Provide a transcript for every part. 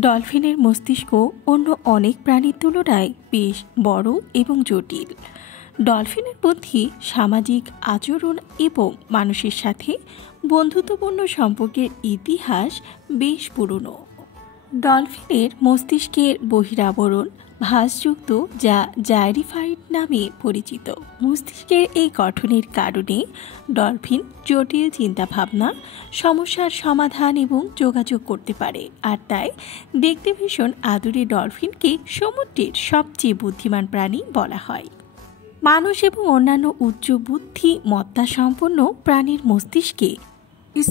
ডলফিনের মস্তিষ্ক অন্য অনেক প্রাণীর তুলনায় বেশ বড় এবং জটিল। ডলফিনের বুদ্ধি, সামাজিক আচরণ এবং মানুষের সাথে বন্ধুত্বপূর্ণ সম্পর্কের ইতিহাস বেশ পুরনো। ডলফিনের মস্তিষ্কের বহিরাবরণ ভাঁজযুক্ত, যা জাইরিফাইড নামে পরিচিত। মস্তিষ্কের এই গঠনের কারণে ডলফিন জটিল চিন্তাভাবনা, সমস্যার সমাধান এবং যোগাযোগ করতে পারে, আর তাই দেখতে ভীষণ আদুরে ডলফিনকে সমুদ্রের সবচেয়ে বুদ্ধিমান প্রাণী বলা হয়। মানুষ এবং অন্যান্য উচ্চ বুদ্ধিমত্তা সম্পন্ন প্রাণীর মস্তিষ্কে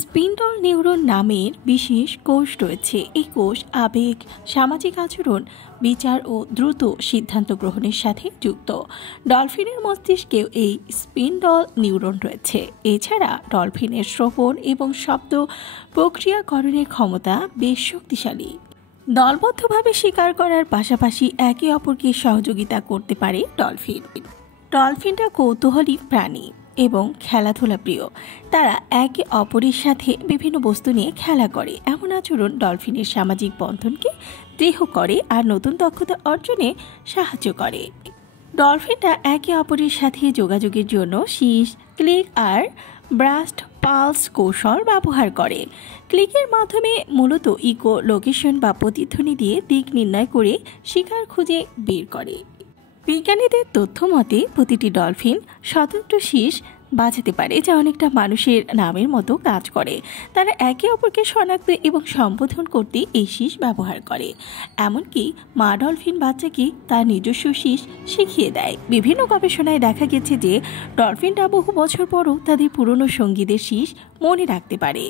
স্পিন্ডল নিউরন নামের বিশেষ কোষ রয়েছে। এই কোষ আবেগ, সামাজিক আচরণ, বিচার ও দ্রুত সিদ্ধান্ত গ্রহণের সাথে যুক্ত। ডলফিনের মস্তিষ্কেও এই স্পিন্ডল নিউরন রয়েছে। এছাড়া ডলফিনের শ্রবণ এবং শব্দ প্রক্রিয়াকরণের ক্ষমতা বেশ শক্তিশালী। দলবদ্ধভাবে শিকার করার পাশাপাশি একে অপরকে সহযোগিতা করতে পারে ডলফিন। ডলফিনরা কৌতূহলী প্রাণী এবং খেলাধুলা প্রিয়। তারা একে অপরের সাথে বিভিন্ন বস্তু নিয়ে খেলা করে। এমন আচরণ ডলফিনের সামাজিক বন্ধনকে দৃঢ় করে আর নতুন দক্ষতা অর্জনে সাহায্য করে। ডলফিনরা একে অপরের সাথে যোগাযোগের জন্য শিস, ক্লিক আর ব্রাস্ট পালস কৌশল ব্যবহার করে। ক্লিকের মাধ্যমে মূলত ইকো লোকেশন বা প্রতিধ্বনি দিয়ে দিক নির্ণয় করে শিকার খুঁজে বের করে। বিজ্ঞানীদের তথ্য মতে প্রতিটি ডলফিন স্বতন্ত্র শিস বাজাতে পারে, যা অনেকটা মানুষের নামের মতো কাজ করে। তারা একে অপরকে শনাক্ত এবং সম্বোধন করতে এই শিস ব্যবহার করে। এমনকি মা ডলফিন বাচ্চাকে তার নিজস্ব শিস শিখিয়ে দেয়। বিভিন্ন গবেষণায় দেখা গেছে যে ডলফিনরা বহু বছর পরও তাদের পুরনো সঙ্গীদের শিস মনে রাখতে পারে।